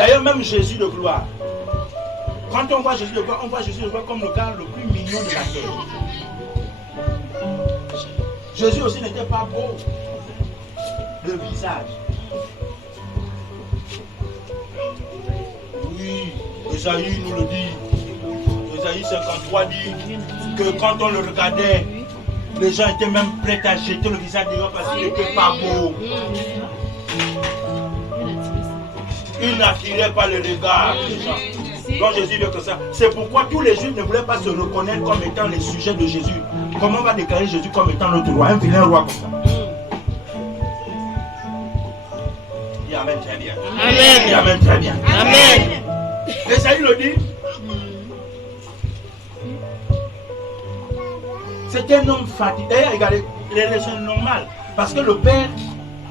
D'ailleurs, même Jésus de gloire. Quand on voit Jésus de gloire, on voit Jésus de gloire comme le gars le plus mignon de la terre. Jésus aussi n'était pas beau de visage. Oui, Esaïe nous le dit. Esaïe 53 dit que quand on le regardait, les gens étaient même prêts à jeter le visage dehors parce qu'il n'était pas beau. Il n'attirait pas le regard des gens. Donc Jésus veut que ça. C'est pourquoi tous les Juifs ne voulaient pas se reconnaître comme étant les sujets de Jésus. Comment on va déclarer Jésus comme étant notre roi? Un vilain roi comme ça. Dis Amen très bien. Amen. Dis Amen très bien. Amen. Esaïe le dit. C'était un homme fatigué. D'ailleurs, regardez, c'est normal. Parce que le père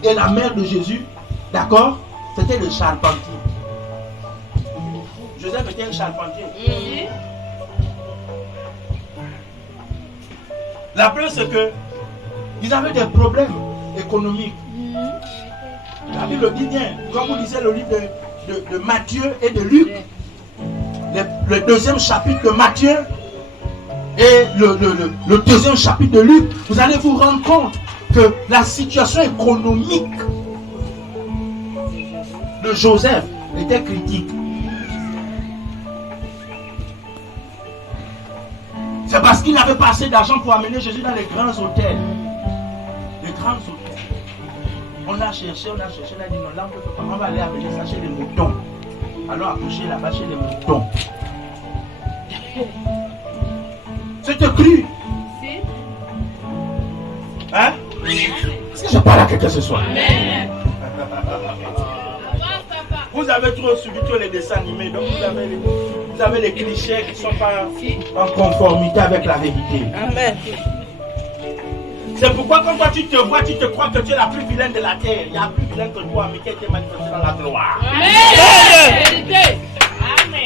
et la mère de Jésus, d'accord, c'était le charpentier. Joseph était un charpentier. La preuve, c'est que ils avaient des problèmes économiques. La Bible dit bien, comme vous lisez le livre de Matthieu et de Luc, le deuxième chapitre de Matthieu et le deuxième chapitre de Luc, vous allez vous rendre compte que la situation économique de Joseph était critique. C'est parce qu'il n'avait pas assez d'argent pour amener Jésus dans les grands hôtels. Les grands hôtels. On a cherché, on a dit non, là on peut pas. On va aller amener ça chez les moutons. Allons accoucher là-bas chez les moutons. C'était cru. Hein? Est-ce que je parle à quelqu'un ce soir? Vous avez trop suivi tous les dessins animés, donc vous avez les clichés qui ne sont pas en conformité avec la vérité. Amen. C'est pourquoi quand toi tu te vois, tu te crois que tu es la plus vilaine de la terre. Il y a plus vilaine que toi, mais qui a été manifestée dans la gloire. Amen.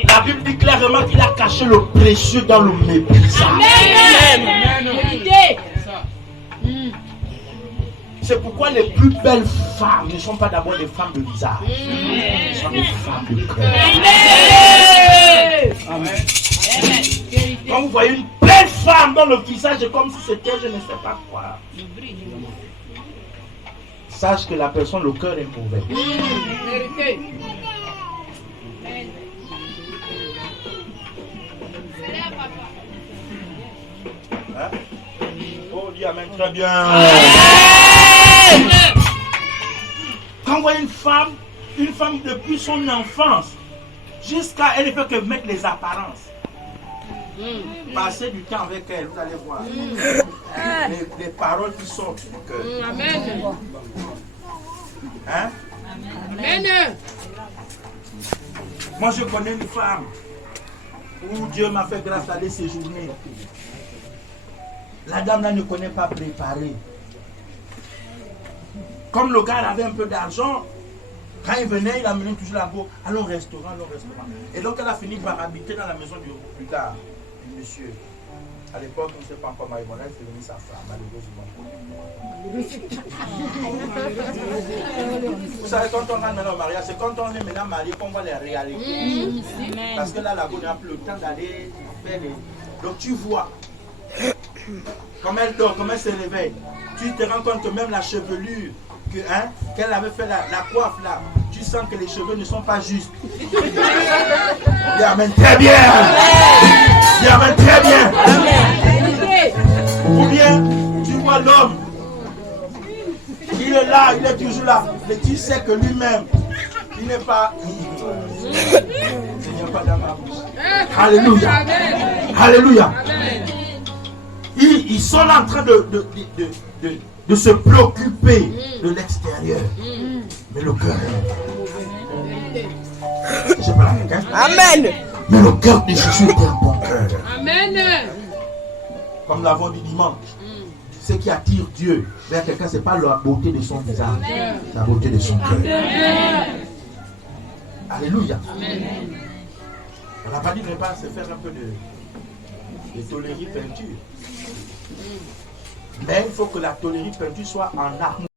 La Bible dit clairement qu'il a caché le précieux dans le méprisable. C'est pourquoi les plus belles femmes ne sont pas d'abord des femmes de visage. Ce sont des femmes de cœur. Amen. Quand vous voyez une belle femme dans le visage, c'est comme si c'était je ne sais pas quoi. Sache que la personne, le cœur est mauvais. Hein? Oh, dis Amen, très bien. Quand vous voyez une femme depuis son enfance, jusqu'à elle ne peut que mettre les apparences. Passez du temps avec elle, vous allez voir. Les paroles qui sortent du cœur. Amen. Hein? Amen. Moi je connais une femme où Dieu m'a fait grâce d'aller séjourner. La dame là ne connaît pas préparer. Comme le gars avait un peu d'argent, quand il venait, il amenait toujours la go. Allons au restaurant, allons au restaurant. Et donc elle a fini par habiter dans la maison du plus tard, du monsieur. À l'époque, on ne sait pas encore marié, bon, elle c'est venue sa femme, malheureusement. Vous savez, quand on rentre maintenant au mariage, c'est quand on est maintenant marié qu'on voit les réalités. Parce que là, la go n'a plus le temps d'aller faire les... Donc tu vois, comme elle dort, comme elle se réveille, tu te rends compte que même la chevelure, qu'elle avait fait la coiffe là, tu sens que les cheveux ne sont pas justes. Dis Amen très bien. Dis Amen très bien. Ou bien, tu vois l'homme, il est là, il est toujours là, mais tu sais que lui-même, il n'est pas... Il n'est pas dans ma bouche. Alléluia. Alléluia. Ils sont là en train de se préoccuper de l'extérieur. Mais le cœur. Je parle à quelqu'un. Amen. Mais le cœur de Jésus était un bon cœur. Amen. Comme nous l'avons dit dimanche. Ce qui attire Dieu vers quelqu'un, ce n'est pas la beauté de son visage, c'est la beauté de son cœur. Alléluia. On n'a pas dit ne pas se faire un peu de tolérie peinture. Mais il faut que la tolérie peinture soit en harmonie.